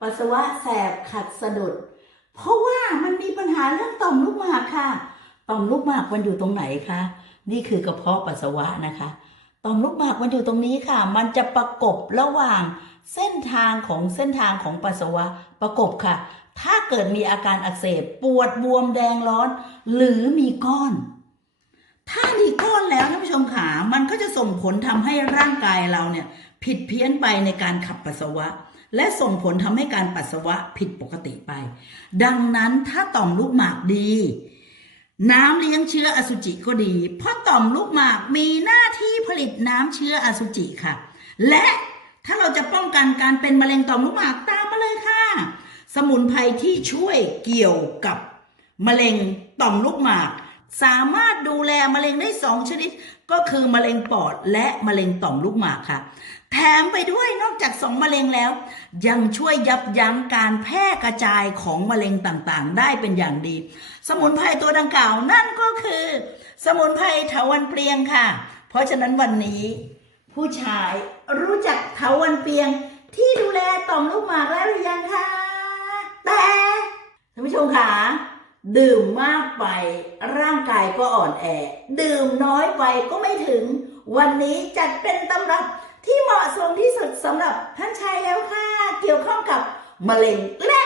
ปัสสาวะแสบขัดสะดุด เพราะว่ามันมีปัญหาเรื่องต่อมลูกหมากค่ะ ต่อมลูกหมากมันอยู่ตรงไหนคะ นี่คือกระเพาะปัสสาวะนะคะ ต่อมลูกหมากมันอยู่ตรงนี้ค่ะ มันจะประกบระหว่างเส้นทางของเส้นทางของปัสสาวะประกบค่ะ ถ้าเกิดมีอาการอักเสบปวดบวมแดงร้อน หรือมีก้อน ถ้ามีก้อนแล้วท่านผู้ชมขามันก็จะส่งผลทำให้ร่างกายเราเนี่ย ผิดเพี้ยนไปในการขับปัสสาวะ และส่งผลทำให้การปัสสาวะผิดปกติไป ดังนั้นถ้าต่อมลูกหมากดี น้ำเลี้ยงเชื้ออสุจิก็ดี เพราะต่อมลูกหมากมีหน้าที่ผลิตน้ำเชื้ออสุจิค่ะ และถ้าเราจะป้องกันการเป็นมะเร็งต่อมลูกหมากตามมาเลยค่ะ สมุนไพรที่ช่วยเกี่ยวกับมะเร็งต่อมลูกหมาก สามารถดูแลมะเร็งได้สองชนิด ก็คือมะเร็งปอดและมะเร็งต่อมลูกหมากค่ะ แถมไปด้วยนอกจากสองมะเร็งแล้ว ยังช่วยยับยั้งการแพร่กระจายของมะเร็งต่างๆ ได้เป็นอย่างดี สมุนไพรตัวดังกล่าวนั่นก็คือ สมุนไพรเถาวันเปลียงค่ะ เพราะฉะนั้นวันนี้ ผู้ชายรู้จักเถาวันเปลียง ที่ดูแลต่อมลูกหมากแล้วหรือยังคะแต่ท่านผู้ชมค่ะ ดื่มมากไปร่างกายก็อ่อนแอ ดื่มน้อยไปก็ไม่ถึง วันนี้จัดเป็นตำรับที่เหมาะสมที่สุดสำหรับท่านชายแล้วค่ะ เกี่ยวข้องกับมะเร็งและ